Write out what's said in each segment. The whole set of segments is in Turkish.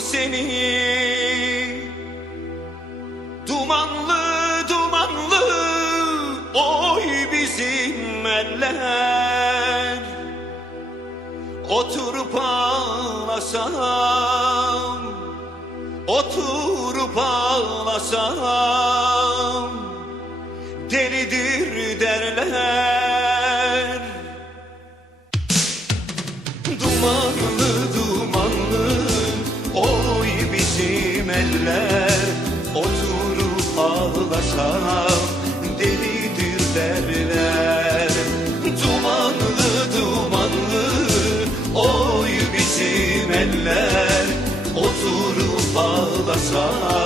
seni. Dumanlı dumanlı oy bizim eller. Oturup ağlasam Oturup ağlasam Delidir derler. Dumanlı dumanlı eller Oturup ağlasam delidir derler. Dumanlı dumanlı oy bizim eller Oturup ağlasam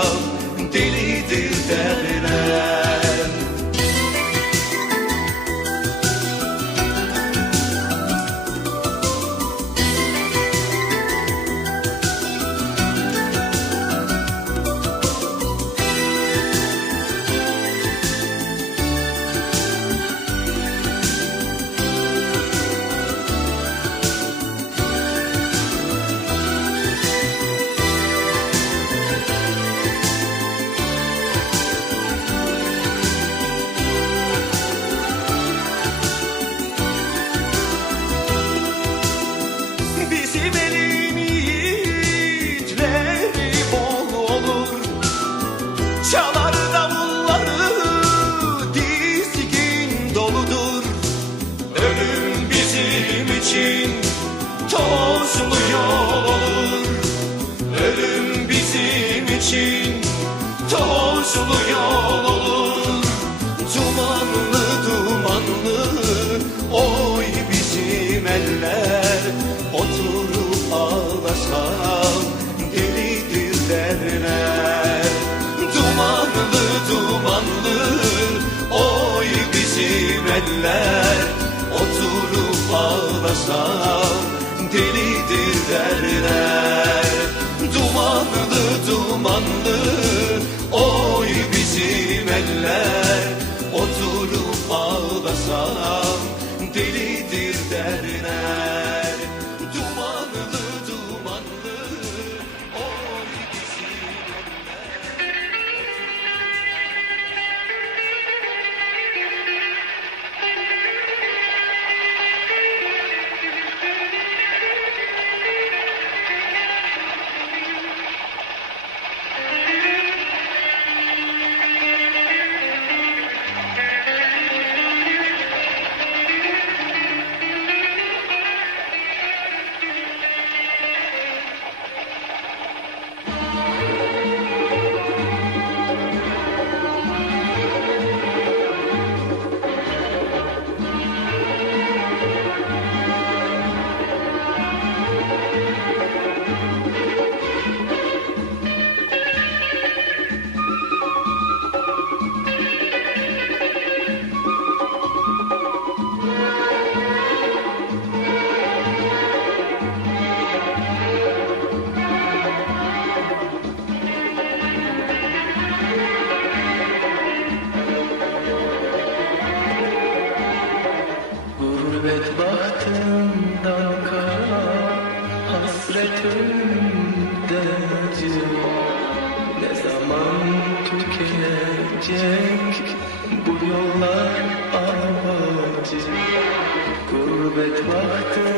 tozlu yol olur? Dumanlı dumanlı. Oy bizim eller. Oturup ağlasam delidir derler. Dumanlı dumanlı. Oy bizim eller. Oturup ağlasam delidir derler. Dumanlı dumanlı bizim Ne zaman tükenecek Bu yollar amacı Gurbet bahtından